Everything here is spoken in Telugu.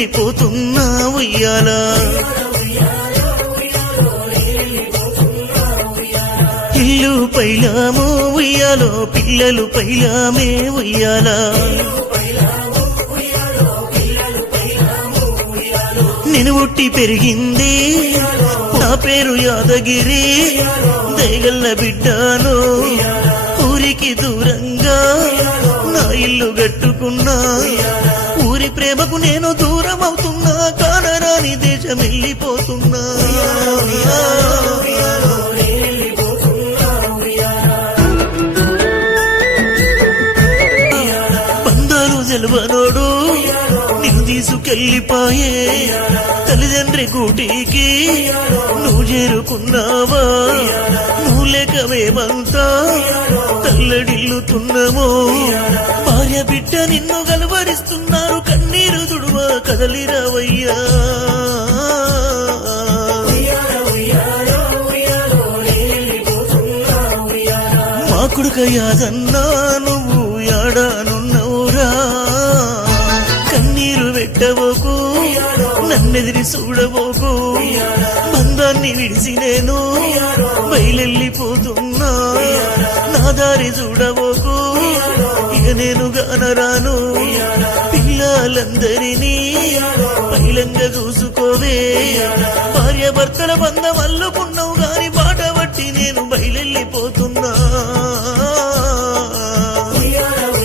వెళ్ళిపోతున్నా ఉయ్యాలా ఇల్లు పైలామో ఉయ్యాలో పిల్లలు పైలామే ఉయ్యాలా నేను ఉట్టి పెరిగింది నా పేరు యాదగిరి దయగల్ల బిడ్డాను ఊరికి దూరంగా నా ఇల్లు కట్టుకున్నా ఊరి ప్రేమకు నేను దూరం అవుతున్నా కానరాని దేశం వెళ్ళిపోతున్నా బంధాలు సెలవనోడు నిన్ను తీసుకెళ్ళిపాయే తల్లిదండ్రి కూటికి నువ్వు చేరుకున్నావా నువ్వు లేకవేమంతా తల్లడిల్లుతున్నామో భార్య బిడ్డ నిన్ను గలవరిస్తున్నారు కన్నీరు దుడువా కదలిరావయ్యా మా కొడుక యాదన్నా నువ్వు యాడానున్నవురా కన్నీరు పెట్టబోకు నన్నెదిరి చూడబోకు బంధాన్ని విడిసి నేను బయలెళ్ళిపోతున్నా నా దారి చూడబోకు ఇక నేను గానరాను పిల్లలందరినీ పైలంగా చూసుకోవే భార్య భర్తల బంధం అల్లుకున్నావు గాని